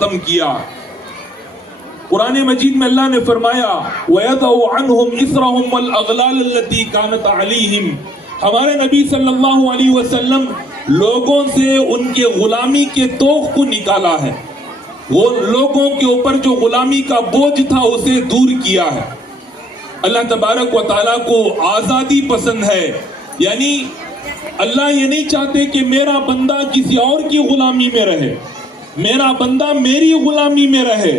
ختم کیا۔ قرآن مجید میں اللہ نے فرمایا وَيَضَعُ عَنْهُمْ إِثْرَهُمْ وَالْأَغْلَالَ الَّتِي كَانَتْ عَلَيْهِمْ، ہمارے نبی صلی اللہ علیہ وسلم لوگوں سے ان کے غلامی کے طوق کو نکالا ہے، وہ لوگوں کے اوپر جو غلامی کا بوجھ تھا اسے دور کیا ہے۔ اللہ تبارک و تعالیٰ کو آزادی پسند ہے، یعنی اللہ یہ نہیں چاہتے کہ میرا بندہ کسی اور کی غلامی میں رہے، میرا بندہ میری غلامی میں رہے۔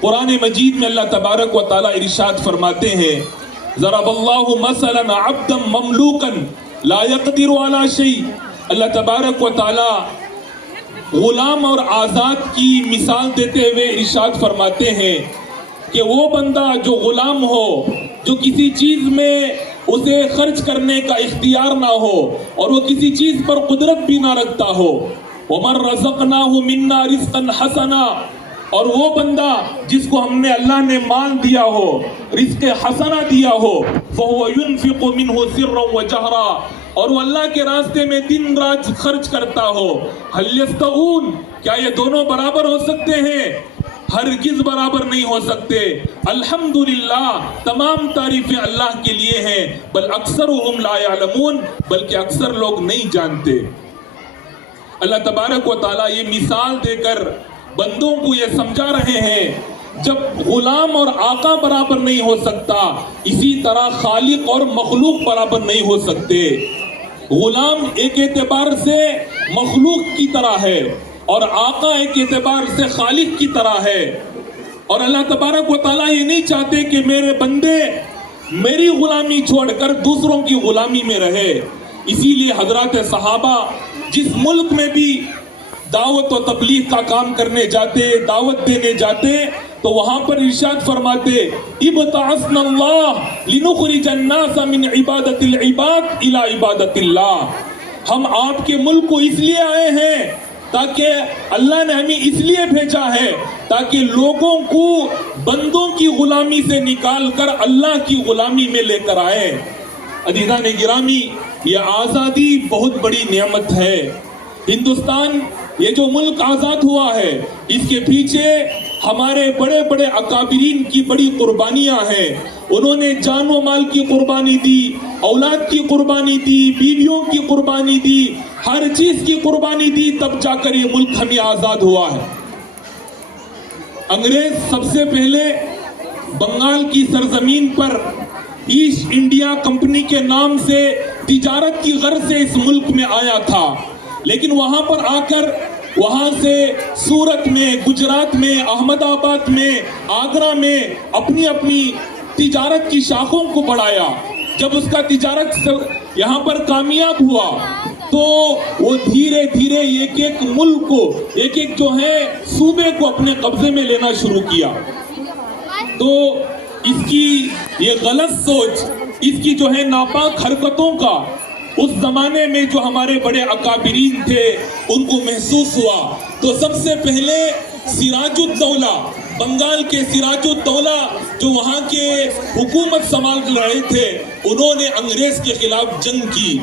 قرآن مجید میں اللہ تبارک و تعالیٰ ارشاد فرماتے ہیں ضرب اللہ مثلا عبدا مملوکا لا يقدر على شيء، اللہ تبارک و تعالیٰ غلام اور آزاد کی مثال دیتے ہوئے ارشاد فرماتے ہیں کہ وہ بندہ جو غلام ہو، جو کسی چیز میں اسے خرچ کرنے کا اختیار نہ ہو اور وہ کسی چیز پر قدرت بھی نہ رکھتا ہو، وَمَن رَزَقْنَاهُ مِنَّا رِزْقًا حَسَنًا، اور وہ بندہ جس کو ہم نے اللہ نے مال دیا ہو، رزق حسنہ دیا ہو، فَهُوَ يُنْفِقُ مِنْهُ سِرًّا وَجَهْرًا، اور وہ اللہ کے راستے میں دن رات خرچ کرتا ہو، هَلْ يَسْتَوُونَ، کیا یہ دونوں برابر ہو سکتے ہیں؟ ہرگز برابر نہیں ہو سکتے۔ الحمدللہ، تمام تعریفیں اللہ کے لیے ہیں، بل اکثرهم لا يعلمون، بلکہ اکثر لوگ نہیں جانتے۔ اللہ تبارک و تعالیٰ یہ مثال دے کر بندوں کو یہ سمجھا رہے ہیں جب غلام اور آقا برابر نہیں ہو سکتا، اسی طرح خالق اور مخلوق برابر نہیں ہو سکتے۔ غلام ایک اعتبار سے مخلوق کی طرح ہے اور آقا ایک اعتبار سے خالق کی طرح ہے، اور اللہ تبارک و تعالیٰ یہ نہیں چاہتے کہ میرے بندے میری غلامی چھوڑ کر دوسروں کی غلامی میں رہے۔ اسی لیے حضرات صحابہ جس ملک میں بھی دعوت و تبلیغ کا کام کرنے جاتے، دعوت دینے جاتے، تو وہاں پر ارشاد فرماتے ابتعثنا اللہ لنخرج الناس من عبادت العباد الى عبادت اللہ، ہم آپ کے ملک کو اس لیے آئے ہیں تاکہ اللہ نے ہمیں اس لیے بھیجا ہے تاکہ لوگوں کو بندوں کی غلامی سے نکال کر اللہ کی غلامی میں لے کر آئے۔ عزیزان گرامی، یہ آزادی بہت بڑی نعمت ہے۔ ہندوستان یہ جو ملک آزاد ہوا ہے، اس کے پیچھے ہمارے بڑے بڑے اکابرین کی بڑی قربانیاں ہیں۔ انہوں نے جان و مال کی قربانی دی، اولاد کی قربانی دی، بیویوں کی قربانی دی، ہر چیز کی قربانی دی، تب جا کر یہ ملک ہمیں آزاد ہوا ہے۔ انگریز سب سے پہلے بنگال کی سرزمین پر ایسٹ انڈیا کمپنی کے نام سے تجارت کی غرض سے اس ملک میں آیا تھا، لیکن وہاں پر آ کر وہاں سے سورت میں، گجرات میں، احمد آباد میں، آگرہ میں اپنی اپنی تجارت کی شاخوں کو بڑھایا۔ جب اس کا تجارت یہاں پر کامیاب ہوا تو وہ دھیرے دھیرے ایک ایک ملک کو، ایک ایک جو ہے صوبے کو اپنے قبضے میں لینا شروع کیا۔ تو اس کی یہ غلط سوچ، اس کی جو ہے ناپاک حرکتوں کا اس زمانے میں جو ہمارے بڑے اکابرین تھے ان کو محسوس ہوا، تو سب سے پہلے سراج الدولہ، بنگال کے سراج الدولہ جو وہاں کے حکومت سنبھال رہے تھے، انہوں نے انگریز کے خلاف جنگ کی۔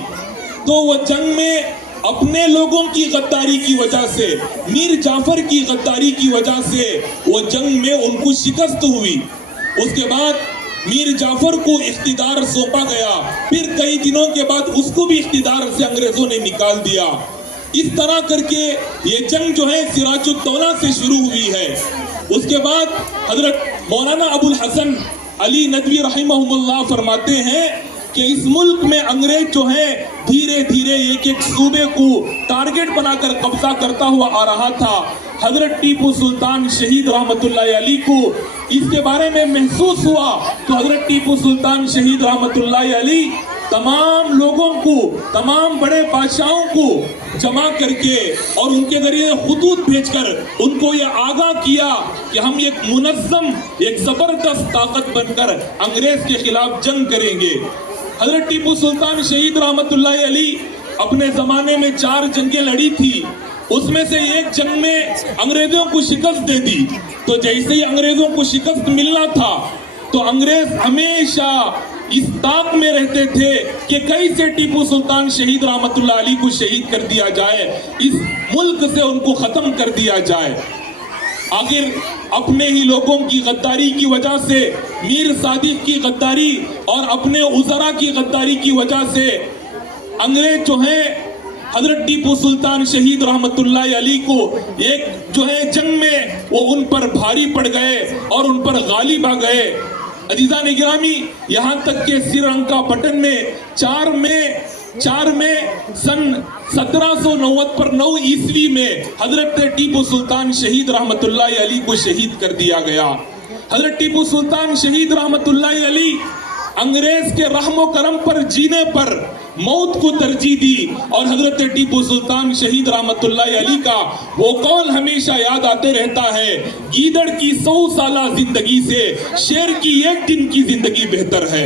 تو وہ جنگ میں اپنے لوگوں کی غداری کی وجہ سے، میر جعفر کی غداری کی وجہ سے وہ جنگ میں ان کو شکست ہوئی۔ اس کے بعد میر جعفر کو اقتدار سونپا گیا، پھر کئی دنوں کے بعد اس کو بھی اقتدار سے انگریزوں نے نکال دیا۔ اس طرح کر کے یہ جنگ جو ہے سراج الدولہ سے شروع ہوئی ہے۔ اس کے بعد حضرت مولانا ابو الحسن علی ندوی رحمہ اللہ فرماتے ہیں کہ اس ملک میں انگریز جو ہے دھیرے دھیرے ایک ایک صوبے کو ٹارگٹ بنا کر قبضہ کرتا ہوا آ رہا تھا۔ حضرت ٹیپو سلطان شہید رحمت اللہ علیہ کو اس کے بارے میں محسوس ہوا تو حضرت ٹیپو سلطان شہید رحمت اللہ علیہ تمام لوگوں کو، تمام بڑے بادشاہوں کو جمع کر کے اور ان کے ذریعے خطوط بھیج کر ان کو یہ آگاہ کیا کہ ہم ایک منظم، ایک زبردست طاقت بن کر انگریز کے خلاف جنگ کریں گے۔ حضرت ٹیپو سلطان شہید رحمت اللہ علیہ اپنے زمانے میں 4 جنگیں لڑی تھی، اس میں سے ایک جنگ میں انگریزوں کو شکست دے دی۔ تو جیسے ہی انگریزوں کو شکست ملنا تھا تو انگریز ہمیشہ اس طاق میں رہتے تھے کہ کیسے ٹیپو سلطان شہید رحمت اللہ علیہ کو شہید کر دیا جائے، اس ملک سے ان کو ختم کر دیا جائے۔ آخر اپنے ہی لوگوں کی غداری کی وجہ سے، میر صادق کی غداری اور اپنے وزراء کی غداری کی وجہ سے انگریز جو ہیں حضرت ٹیپو سلطان شہید رحمت اللہ علیہ کو ایک جو ہے جنگ میں وہ ان پر بھاری پڑ گئے اور ان پر غالب آ گئے۔ عزیزان گرامی، یہاں تک کہ سری لنکا پٹن میں 4 میں سن 1790 پر 9 عیسوی میں حضرت ٹیپو سلطان شہید رحمت اللہ علیہ کو شہید کر دیا گیا۔ حضرت ٹیپو سلطان شہید رحمت اللہ علیہ انگریز کے رحم و کرم پر جینے پر موت کو ترجیح دی، اور حضرت ٹیپو سلطان شہید رحمت اللہ علیہ کا وہ قول ہمیشہ یاد آتے رہتا ہے، گیدڑ کی 100 سالہ زندگی سے شیر کی 1 دن کی زندگی بہتر ہے۔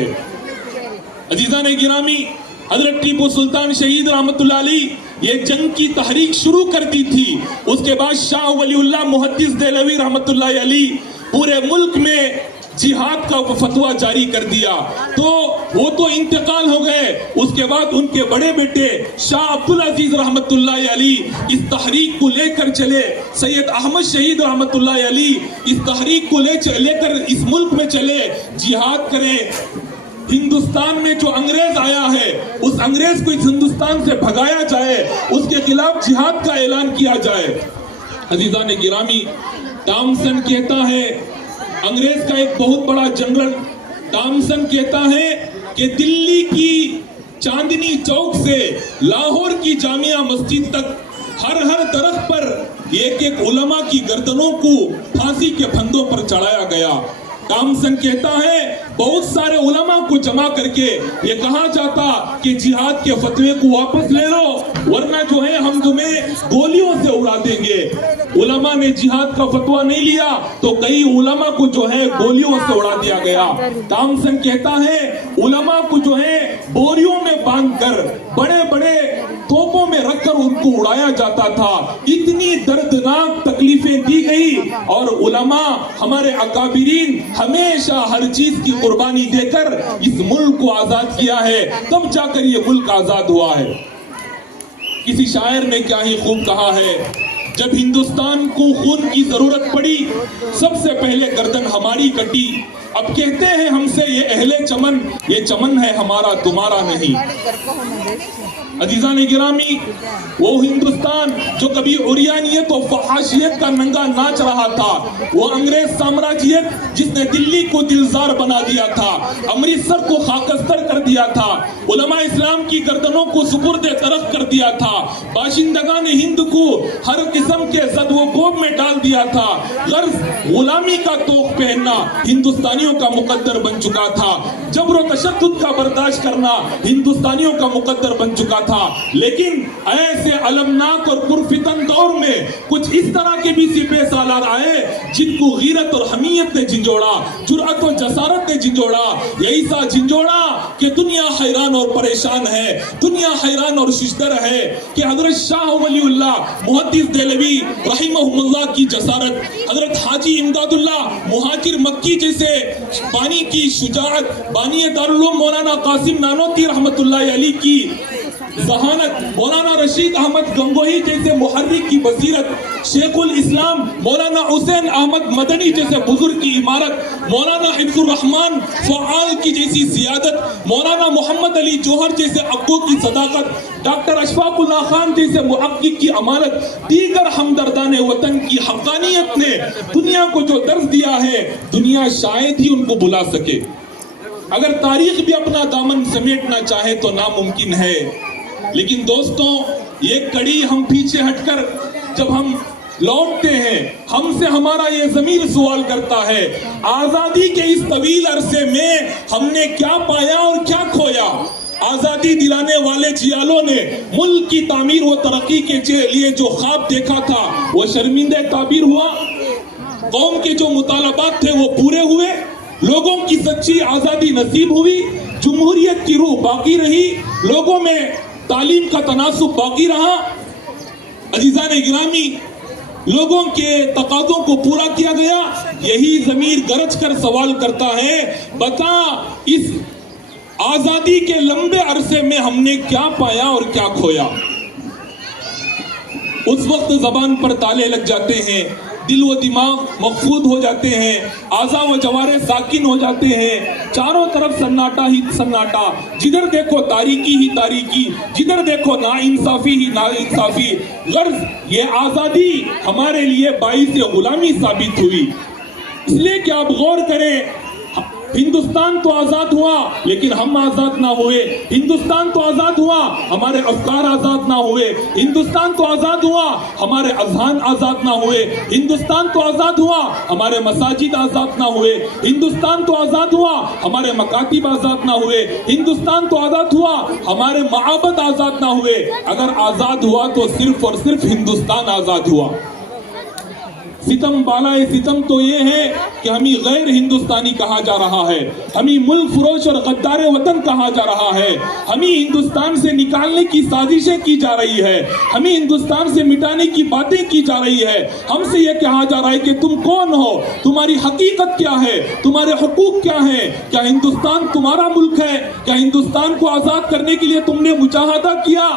عزیزان گرامی، حضرت ٹیپو سلطان شہید رحمت اللہ علیہ یہ جنگ کی تحریک شروع کر دی تھی۔ اس کے بعد شاہ ولی اللہ محدث دہلوی رحمت اللہ علیہ پورے ملک میں جہاد کا فتویٰ جاری کر دیا، تو وہ تو انتقال ہو گئے۔ اس کے بعد ان کے بڑے بیٹے شاہ عبدالعزیز رحمت اللہ علیہ اس تحریک کو لے کر چلے۔ سید احمد شہید رحمت اللہ علیہ اس تحریک کو لے کر اس ملک میں چلے، جہاد کریں، ہندوستان میں جو انگریز آیا ہے اس انگریز کو اس ہندوستان سے بھگایا جائے، اس کے خلاف جہاد کا اعلان کیا جائے۔ عزیزان گرامی، ٹامسن کہتا ہے، انگریز کا ایک بہت بڑا جنرل ٹامسن کہتا ہے کہ دلی کی چاندنی چوک سے لاہور کی جامعہ مسجد تک ہر درخت پر ایک علماء کی گردنوں کو پھانسی کے پھندوں پر چڑھایا گیا۔ ٹامسن کہتا ہے بہت سارے علماء کو جمع کر کے یہ کہا جاتا کہ جہاد کے فتوے کو واپس لے لو، ورنہ جو ہے ہم تمہیں گولیوں سے اڑا دیں گے۔ علماء نے جہاد کا فتویٰ نہیں لیا تو کئی علماء کو جو ہے گولیوں سے اڑا دیا گیا۔ ٹامسن کہتا ہے علماء کو جو ہے بوریوں میں باندھ کر بڑے بڑے توپوں میں رکھ کر ان کو اڑایا جاتا تھا۔ اتنی دردناک تکلیفیں دی گئی، اور علماء ہمارے اکابرین ہمیشہ ہر چیز کی قربانی دے کر اس ملک کو آزاد کیا ہے، تب جا کر یہ ملک آزاد ہوا ہے۔ کسی شاعر نے کیا ہی خوب کہا ہے، جب ہندوستان کو خون کی ضرورت پڑی سب سے پہلے گردن ہماری کٹی، اب کہتے ہیں ہم سے یہ اہل چمن، یہ چمن ہے ہمارا تمہارا نہیں۔ عزیزان گرامی، وہ ہندوستان جو کبھی عریانیت و فحاشیت کا ننگا ناچ رہا تھا، وہ انگریز سامراجیت جس نے دلی کو دلزار بنا دیا تھا، امرتسر کو خاکستر کر دیا تھا، علماء اسلام کی گردنوں کو سپرد طرف کر دیا تھا، باشندگان ہند کو ہر قسم کے زد و کوب میں ڈال دیا تھا، غرض غلامی کا توق پہننا ہندوستانیوں کا مقدر بن چکا تھا، جبر و تشدد کا برداشت کرنا ہندوستانیوں کا مقدر بن چکا تھا۔ لیکن ایسے المناک اور پرفتن دور میں کچھ اس طرح کے بھی سپہ سالار آئے جن کو غیرت اور حمیت نے جھنجھوڑا، جرأت و جسارت نے جھنجھوڑا، یہی سا جھنجھوڑا کہ دنیا حیران اور پریشان ہے، دنیا حیران اور ششدر ہے کہ حضرت شاہ ولی اللہ محدث دہلوی رحمہ اللہ کی جسارت، حضرت حاجی امداد اللہ مہاجر مکی جیسے بانی کی شجاعت، بانی دارالعلوم مولانا قاسم نانوتوی رحمت اللہ علیہ کی ذہانت، مولانا رشید احمد گنگوہی جیسے محرک کی بصیرت، شیخ الاسلام مولانا حسین احمد مدنی جیسے بزرگ کی عمارت، مولانا حفظ الرحمن فعال کی جیسی سیادت، مولانا محمد علی جوہر جیسے ابو کی صداقت، ڈاکٹر اشفاق اللہ خان جیسے محقق کی امانت، دیگر ہمدردان وطن کی حقانیت نے دنیا کو جو درس دیا ہے، دنیا شاید ہی ان کو بلا سکے۔ اگر تاریخ بھی اپنا دامن سمیٹنا چاہے تو ناممکن ہے، لیکن دوستوں یہ کڑی ہم پیچھے ہٹ کر جب ہم لوٹتے ہیں، ہم سے ہمارا یہ ضمیر سوال کرتا ہے، آزادی کے اس طویل عرصے میں ہم نے کیا پایا اور کیا کھویا؟ آزادی دلانے والے جیالوں نے ملک کی تعمیر و ترقی کے لیے جو خواب دیکھا تھا وہ شرمندہ تعبیر ہوا؟ قوم کے جو مطالبات تھے وہ پورے ہوئے؟ لوگوں کی سچی آزادی نصیب ہوئی؟ جمہوریت کی روح باقی رہی؟ لوگوں میں تعلیم کا تناسب باقی رہا؟ عزیزان گرامی، لوگوں کے تقاضوں کو پورا کیا گیا؟ یہی ضمیر گرج کر سوال کرتا ہے، بتا اس آزادی کے لمبے عرصے میں ہم نے کیا پایا اور کیا کھویا؟ اس وقت زبان پر تالے لگ جاتے ہیں دل و دماغ مغفوض ہو جاتے ہیں، اعضاء و جوارح ساکن ہو جاتے ہیں، چاروں طرف سناٹا ہی سناٹا، جدھر دیکھو تاریکی ہی تاریکی، جدھر دیکھو نا انصافی ہی نا انصافی۔ غرض یہ آزادی ہمارے لیے باعث غلامی ثابت ہوئی۔ اس لیے کہ آپ غور کریں، ہندوستان تو آزاد ہوا لیکن ہم آزاد نہ ہوئے، ہندوستان تو آزاد ہوا ہمارے افکار آزاد نہ ہوئے، ہندوستان تو آزاد ہوا ہمارے اذہان آزاد نہ ہوئے، ہندوستان تو آزاد ہوا ہمارے مساجد آزاد نہ ہوئے، ہندوستان تو آزاد ہوا ہمارے مکاتب آزاد نہ ہوئے، ہندوستان تو آزاد ہوا ہمارے معابد آزاد نہ ہوئے۔ اگر آزاد ہوا تو صرف اور صرف ہندوستان آزاد ہوا۔ ستم بالائے ستم تو یہ ہے کہ ہمیں غیر ہندوستانی کہا جا رہا ہے، ہمیں ملک فروش اور غدار وطن کہا جا رہا ہے، ہمیں ہندوستان سے نکالنے کی سازشیں کی جا رہی ہے، ہمیں ہندوستان سے مٹانے کی باتیں کی جا رہی ہے۔ ہم سے یہ کہا جا رہا ہے کہ تم کون ہو، تمہاری حقیقت کیا ہے، تمہارے حقوق کیا ہیں، کیا ہندوستان تمہارا ملک ہے، کیا ہندوستان کو آزاد کرنے کے لیے تم نے مجاہدہ کیا؟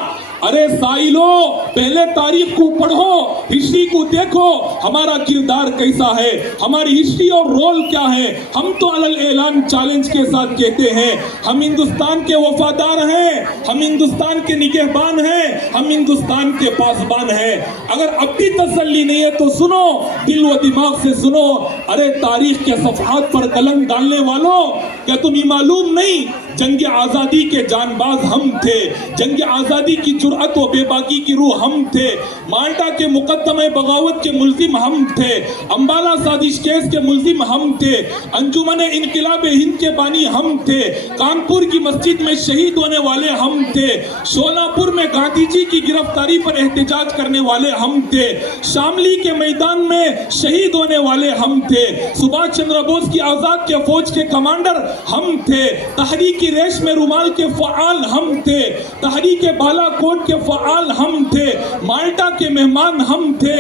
ارے سائلو، پہلے تاریخ کو پڑھو، ہسٹری کو دیکھو، ہمارا کردار کیسا ہے، ہماری ہسٹری اور رول کیا ہے۔ ہم تو علل اعلان چیلنج کے ساتھ کہتے ہیں ہم ہندوستان کے وفادار ہیں، ہم ہندوستان کے نگہبان ہیں، ہم ہندوستان کے پاسبان ہیں۔ اگر اب بھی تسلی نہیں ہے تو سنو، دل و دماغ سے سنو۔ ارے تاریخ کے صفحات پر قلم ڈالنے والوں، کیا تمہیں معلوم نہیں جنگ آزادی کے جان باز ہم تھے، جنگ آزادی کی جرأت و بے باکی کی روح ہم تھے، مالٹا کے مقدمہ بغاوت کے ملزم ہم تھے، امبالہ سازش کیس کے ملزم ہم تھے، انجمن انقلاب ہند کے بانی ہم تھے، کانپور کی مسجد میں شہید ہونے والے ہم تھے، شولہ پور میں گاندھی جی کی گرفتاری پر احتجاج کرنے والے ہم تھے، شاملی کے میدان میں شہید ہونے والے ہم تھے، سبھاش چندر بوس کی آزاد کے فوج کے کمانڈر ہم تھے، تحریک ریش میں رومال کے فعال ہم تھے، تحریک بالا کوٹ کے فعال ہم تھے، مالٹا کے مہمان ہم تھے،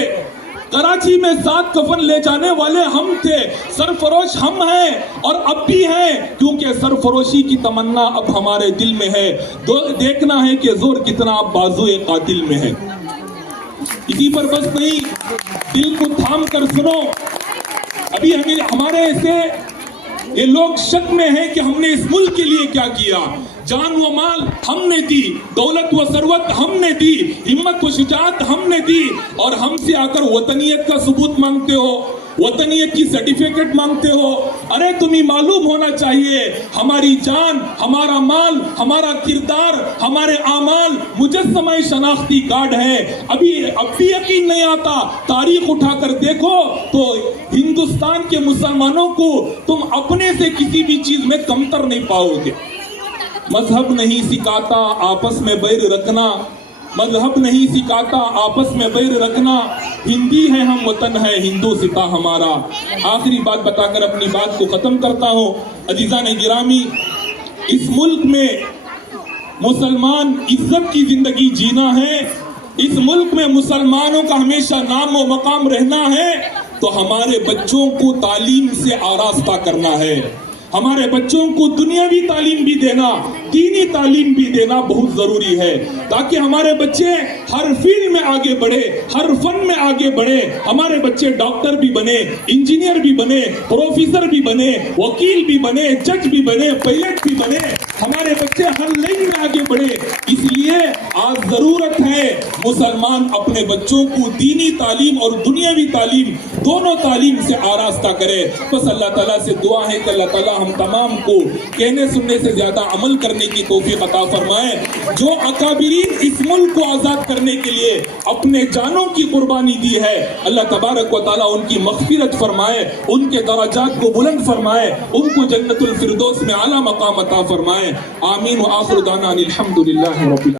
کراچی میں 7 کفن لے جانے والے ہم تھے۔ سرفروش ہم ہیں اور اب بھی ہیں، کیونکہ سرفروشی کی تمنا اب ہمارے دل میں ہے۔ دیکھنا ہے کہ زور کتنا اب بازوئے قاتل میں ہے۔ اسی پر بس نہیں، دل کو تھام کر سنو۔ ابھی ہمارے ایسے یہ لوگ شک میں ہیں کہ ہم نے اس ملک کے لیے کیا کیا۔ جان و مال ہم نے دی، دولت و ثروت ہم نے دی، ہمت و شجاعت ہم نے دی، اور ہم سے آ کر وطنیت کا ثبوت مانگتے ہو، وطنیت کی سرٹیفکیٹ مانگتے ہو۔ ارے تمہیں معلوم ہونا چاہیے ہماری جان، ہمارا مال، ہمارا کردار، ہمارے اعمال مجسمہ شناختی کارڈ ہے۔ اب بھی یقین نہیں آتا، تاریخ اٹھا کر دیکھو تو ہندوستان کے مسلمانوں کو تم اپنے سے کسی بھی چیز میں کمتر نہیں پاؤ گے۔ مذہب نہیں سکھاتا آپس میں بیر رکھنا، مذہب نہیں سکھاتا آپس میں بیر رکھنا، ہندی ہے ہم، وطن ہے ہندو ستا ہمارا۔ آخری بات بتا کر اپنی بات کو ختم کرتا ہوں۔ عزیزان گرامی، اس ملک میں مسلمان عزت کی زندگی جینا ہے، اس ملک میں مسلمانوں کا ہمیشہ نام و مقام رہنا ہے، تو ہمارے بچوں کو تعلیم سے آراستہ کرنا ہے۔ ہمارے بچوں کو دنیاوی تعلیم بھی دینا، دینی تعلیم بھی دینا بہت ضروری ہے، تاکہ ہمارے بچے ہر فیلڈ میں آگے بڑھے، ہر فن میں آگے بڑھے، ہمارے بچے ڈاکٹر بھی بنے، انجینئر بھی بنے، پروفیسر بھی بنے، وکیل بھی بنے، جج بھی بنے، پائلٹ بھی بنے، ہمارے بچے ہر لائن میں آگے بڑھے۔ اس لیے آج ضرورت ہے مسلمان اپنے بچوں کو دینی تعلیم اور دنیاوی تعلیم دونوں تعلیم سے آراستہ کرے۔ بس اللہ تعالیٰ سے دعا ہے کہ اللہ تعالیٰ ہم تمام کو کہنے سننے سے زیادہ عمل کرنے کی توفیق عطا فرمائے۔ جو اکابرین اس ملک کو آزاد کرنے کے لیے اپنے جانوں کی قربانی دی ہے، اللہ تبارک و تعالیٰ ان کی مغفرت فرمائے، ان کے درجات کو بلند فرمائے، ان کو جنت الفردوس میں اعلیٰ مقام عطا فرمائے۔ آمین و آخر دعوانا الحمدللہ رب العالمین۔